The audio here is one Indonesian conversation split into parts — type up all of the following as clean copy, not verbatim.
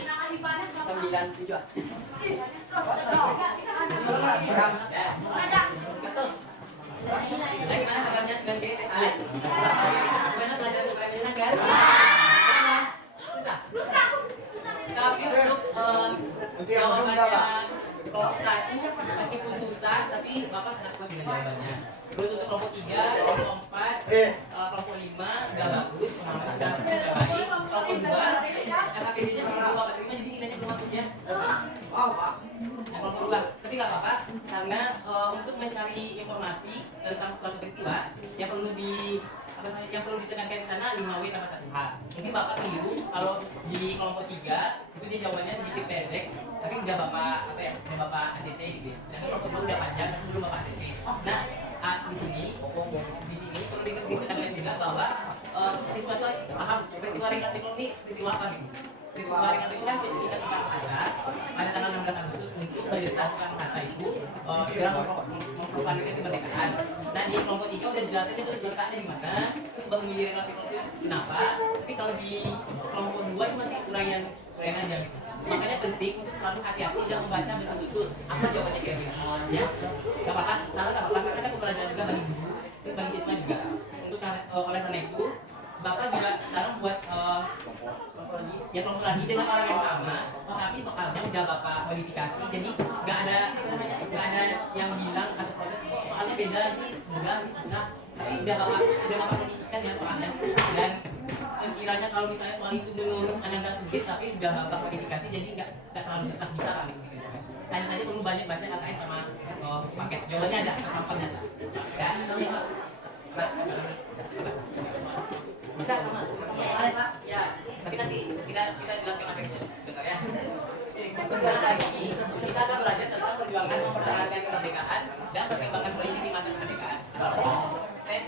97. Nah, gimana kabarnya 9G? Sehat? Gimana pelajaran UPM kan? Susah? Tapi untuk jawabannya kelompok 1 meskipun susah, tapi Bapak sangat kuat dengan jawabannya. Terus untuk kelompok 3, kelompok 4, kelompok 5 udah bagus, pengalaman sudah baik. Kelompok 2, KPD-nya belum Bapak terima, jadi nilainya belum masuk ya. Pak. Yang kelompok 2, tapi nggak apa-apa, karena untuk mencari informasi tentang suatu peristiwa yang perlu ditekankan di sana 5W tambah 1H. Mungkin Bapak keliru kalau di kelompok 3 itu dia jawabannya sedikit pendek, tapi udah Bapak udah Bapak ACC gitu ya. Dan kelompok 2 udah panjang, belum Bapak ACC. Nah, di sini perlu ditekankan juga bahwa siswa itu harus paham peristiwa ringkas Timur ini peristiwa apa gitu. Peristiwa ringkas Timur kan ketika Soekarno-Hatta pada tanggal 16 Agustus untuk mendesak Soekarno-Hatta itu segera memproklamasikan kemerdekaan. Nah, di kelompok 3 udah dijelasin itu letaknya di mana, sebab memilih relasi konflik kenapa. Tapi kalau di kelompok 2 itu masih uraian aja gitu. Makanya penting untuk selalu hati-hati jangan membaca betul-betul apa jawabannya kira-kira. Ya, nggak apa-apa, salah nggak apa-apa, karena kan pembelajaran juga bagi guru, terus bagi siswa juga. Untuk oleh karena itu, Bapak juga sekarang buat kelompok lagi dengan orang yang sama, tapi soalnya udah Bapak modifikasi, jadi nggak ada yang bilang atau protes kok soalnya beda ini mudah ini susah, tapi udah Bapak kondisikan ya soalnya. Dan sekiranya kalau misalnya soal itu menurut Anda sulit, tapi udah Bapak modifikasi, jadi nggak terlalu desak-desakan gitu. Hanya saja perlu banyak baca KKS sama paket. Jawabannya ada, sampelnya ada. Ya. Enggak sama. Ada Pak. Ya, tapi nanti kita jelaskan materinya sebentar ya. Nah, hari ini kita akan belajar tentang perjuangan mempertahankan kemerdekaan dan perkembangan politik di masa kemerdekaan. Dan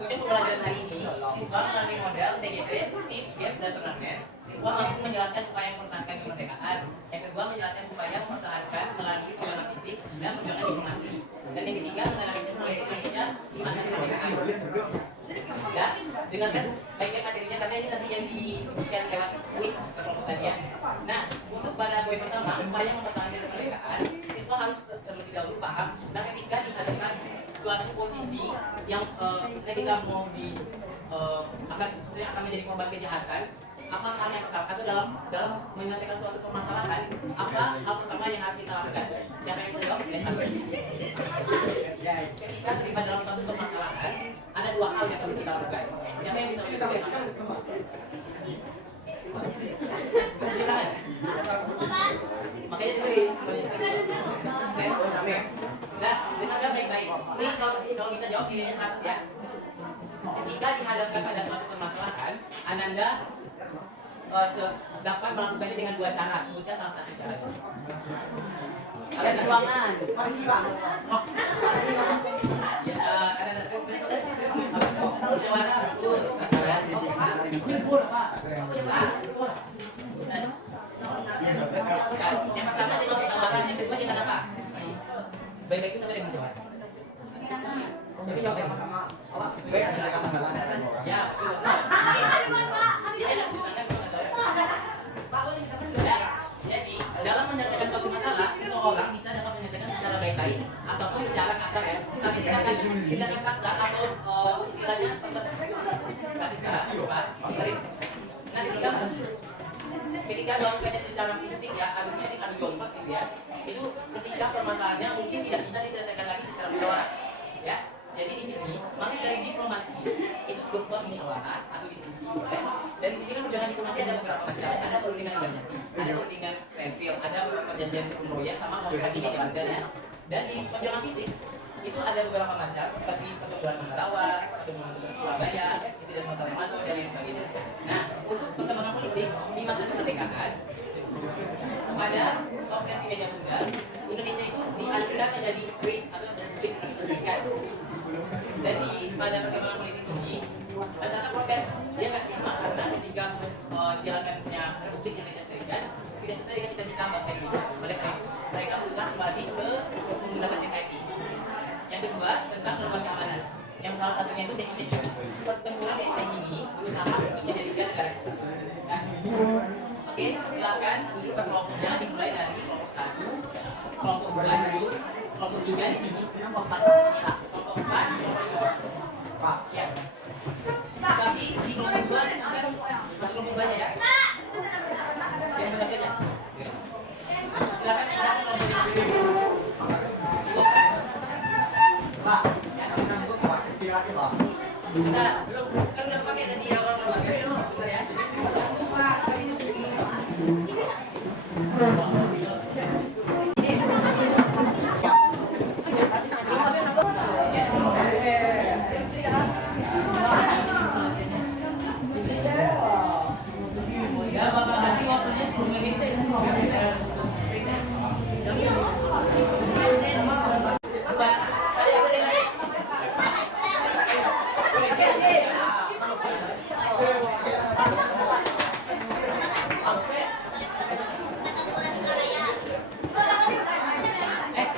tujuan pembelajaran hari ini, siswa melalui model TGP, tips, games, dan turnamen. Siswa mampu menjelaskan upaya mempertahankan kemerdekaan. Yang kedua, menjelaskan upaya mempertahankan melalui perjuangan fisik dan perjuangan diplomasi. Dan yang ketiga, menganalisis politik Indonesia di masa kemerdekaan. Ya, dengarkan baik-baik materinya karena ini nanti yang diberikan lewat quiz ke kelompok tadi ya. Nah, untuk pada poin pertama, upaya mempertahankan kemerdekaan, siswa harus terlebih dahulu paham. Dan ketika dihadapkan suatu posisi yang ketika mau akan menjadi korban kejahatan, apa hal yang pertama atau dalam menyelesaikan suatu permasalahan, apa hal pertama yang harus kita lakukan? Siapa yang bisa jawab? Ketika terlibat dalam suatu permasalahan, ada dua hal yang perlu kita lakukan. Siapa yang bisa menjawab? Silakan. Makanya dengerin semuanya. Nah, dengarkan baik-baik. Ini kalau bisa jawab nilainya 100 ya. Ketika dihadapkan pada suatu permasalahan, Ananda dapat melakukannya dengan dua cara. Sebutkan salah satu cara. Ada keuangan. Ya, ada musyawarah betul. Yang pertama dengan musyawarah, yang kedua dengan apa? Baik-baik itu sampai dengan musyawarah. Tapi jawab yang pertama. Ya, betul. Dia tidak gunakan jadi dalam menyelesaikan suatu masalah, seseorang bisa dapat menyelesaikan secara baik-baik ataupun secara kasar ya. Tapi kita kan kasar atau istilahnya nah, ketika melakukannya secara fisik ya, adu fisik, adu jompos gitu ya, itu ketika permasalahannya mungkin tidak bisa diselesaikan lagi secara musyawarah ya. Jadi di sini masuk dari diplomasi itu berupa musyawarah atau diskusi. Dan di sini kan perjuangan diplomasi ada beberapa macam. Ada perundingan Ibarjati, ada perundingan Renville, ada perjanjian Umroya sama konferensi Medan ya. Dan di perjuangan fisik itu ada beberapa macam seperti pertemuan Marawa, pertemuan Surabaya, insiden Hotel Yamato dan lain sebagainya. Nah, untuk perkembangan politik di masa kemerdekaan pada konferensi Medan Tunggal, Indonesia itu dialihkan menjadi Swiss atau Republik Indonesia Serikat. Dan pada perkembangan politik ini, masyarakat protes. Dia nggak terima karena ketika dijalankannya Republik Indonesia Serikat tidak sesuai dengan cita-cita bangsa Indonesia. Oleh karena mereka berusaha kembali ke menggunakan NKRI. Yang kedua tentang lembaga keamanan. Yang salah satunya itu DITI. Pertempuran DITI ini berusaha untuk menjadikan negara Islam. Nah, Oke, silakan duduk ke kelompoknya, dimulai dari kelompok 1, kelompok 2 dulu, kelompok 3 di sini, kelompok 4 di sini, Pak. Kelompok 4, Pak. Ya. Tapi di kelompok 2 sampai masuk kelompok 2 aja ya. Yang berarti aja. Silakan pindah ke kelompok yang dulu. Pak, ya. Nah, belum kan udah pakai tadi awal lembaga. Bentar ya. Ya, Bapak kasih waktunya 10 menit. Bapak, saya boleh lagi.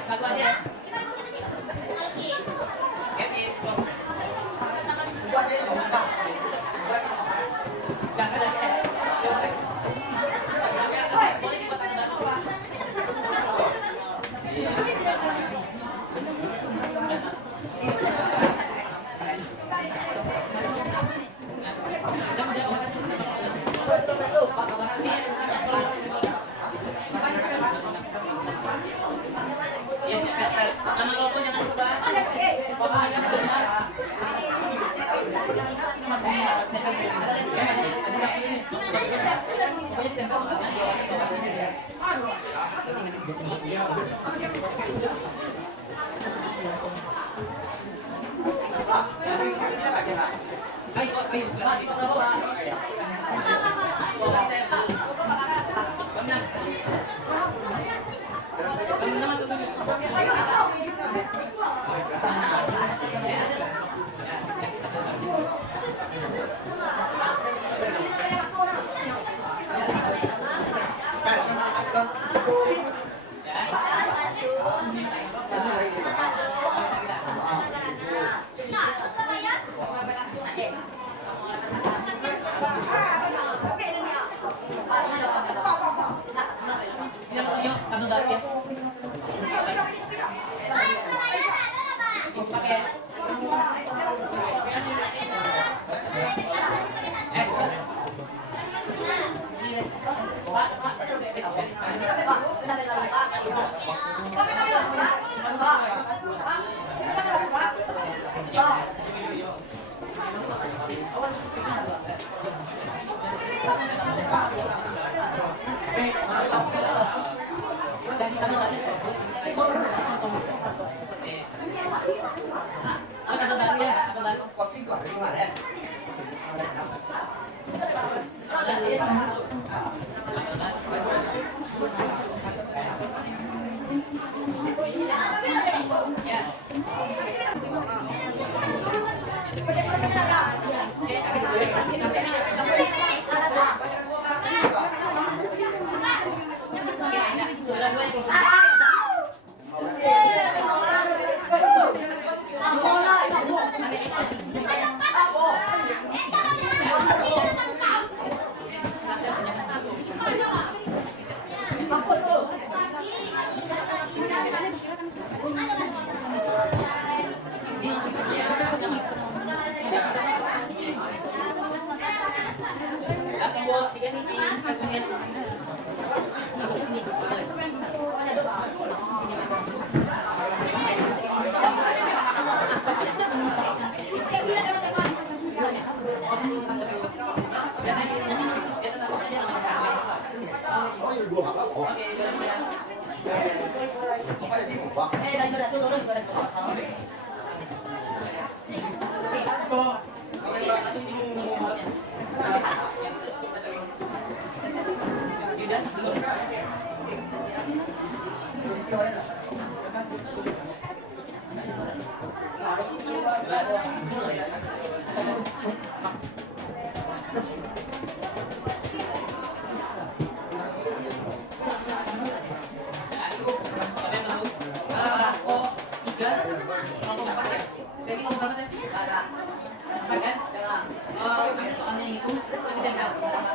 Satu aja. Kevin, Gak ada. Boleh dibuat tangan baru. Ya, nama kelompok jangan lupa. Pokoknya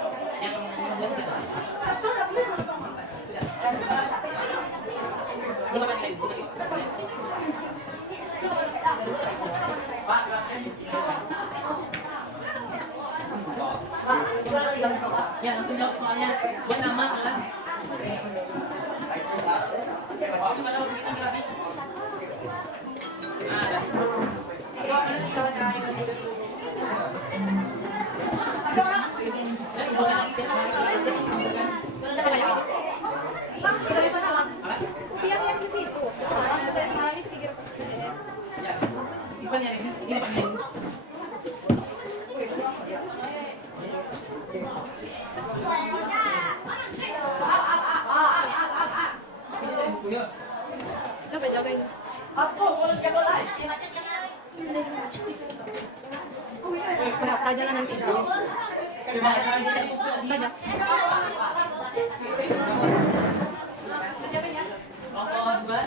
benar. Ya langsung jawab soalnya. Buat nama kelas. Kalau kita habis. Ada. Yang ke situ. Malam itu pikir. Ya. Simpan ya ini pakai. Coba jagain. Aku mau jago lagi. Tanya lah nanti. Tanya. Rokok dua.